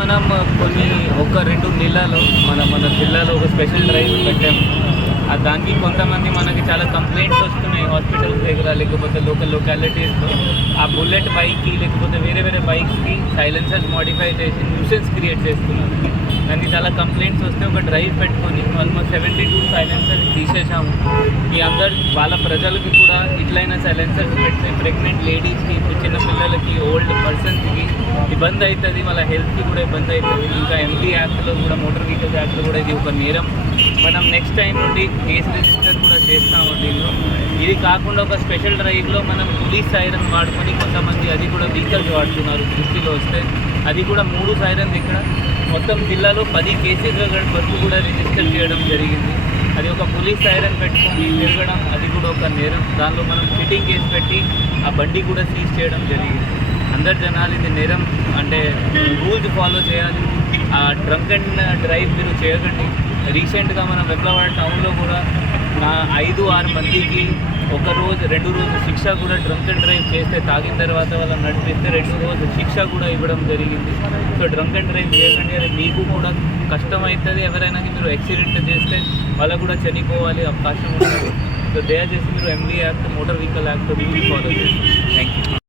మనం ఒక 2 నెలల్లో మన జిల్లాలో ఒక స్పెషల్ డ్రైవ్ పెట్టాము. దానికి కొంతమంది మనకి చాలా కంప్లైంట్స్ వస్తున్నాయి హాస్పిటల్స్ దగ్గర, లేకపోతే లోకల్ లొకాలిటీస్లో ఆ బుల్లెట్ బైక్కి లేకపోతే వేరే బైక్స్కి సైలెన్సర్స్ మోడిఫై చేసి న్యూసెన్స్ క్రియేట్ చేస్తున్నారు. దానికి చాలా కంప్లైంట్స్ వస్తే ఒక డ్రైవ్ పెట్టుకొని ఆల్మోస్ట్ 72 సైలెన్సర్స్ తీసేసాము. ఈ అందరు వాళ్ళ ప్రజలకి కూడా ఇట్లయినా సైలెన్సర్స్ పెడితే ప్రెగ్నెంట్ లేడీస్కి, చిన్న పిల్లలకి, ఓల్డ్ పర్సన్స్కి ఇబ్బంది అవుతుంది, వాళ్ళ హెల్త్కి కూడా ఇబ్బంది అవుతుంది. ఇంకా ఎంపీ యాక్ట్లో కూడా, మోటార్ వెహికల్స్ యాక్ట్లో కూడా ఇది ఒక నేరం. మనం నెక్స్ట్ టైం నుండి కేసు రిజిస్టర్ కూడా చేస్తాము దీనిలో. ఇది కాకుండా ఒక స్పెషల్ డ్రైవ్లో మనం పోలీస్ సైరన్ వాడుకొని కొంతమంది అది కూడా వెహికల్స్ వాడుతున్నారు. దృష్టిలో వస్తే అది కూడా 3 సైరన్స్ ఇక్కడ మొత్తం జిల్లాలో 10 కేసెస్ వరకు కూడా రిజిస్టర్ చేయడం జరిగింది. అది ఒక పోలీస్ సైరన్ పెట్టుకొని తిరగడం అది కూడా ఒక నేరం. దానిలో మనం సిట్టింగ్ కేసు పెట్టి ఆ బండి కూడా సీజ్ చేయడం జరిగింది. అందరు జనాలు ఇది నేరం అంటే రూల్స్ ఫాలో చేయాలి. ఆ డ్రంక్ అండ్ డ్రైవ్ మీరు చేయకండి. రీసెంట్గా మన వెమ్లవాడ టౌన్లో కూడా 5-6 మందికి 1 రోజు 2 రోజు శిక్ష కూడా డ్రంక్ అండ్ డ్రైవ్ చేస్తే, తాగిన తర్వాత వాళ్ళని నడిపిస్తే 2 రోజు శిక్ష కూడా ఇవ్వడం జరిగింది. సో డ్రంక్ అండ్ డ్రైవ్ చేయకండి, అది మీకు కూడా కష్టమవుతుంది. ఎవరైనా మీరు యాక్సిడెంట్ చేస్తే వాళ్ళకు కూడా చనిపోవాలి అవకాశం ఉంటుంది. సో దయచేసి మీరు MV act, motor vehicle act rules follow చేయండి. Thank you.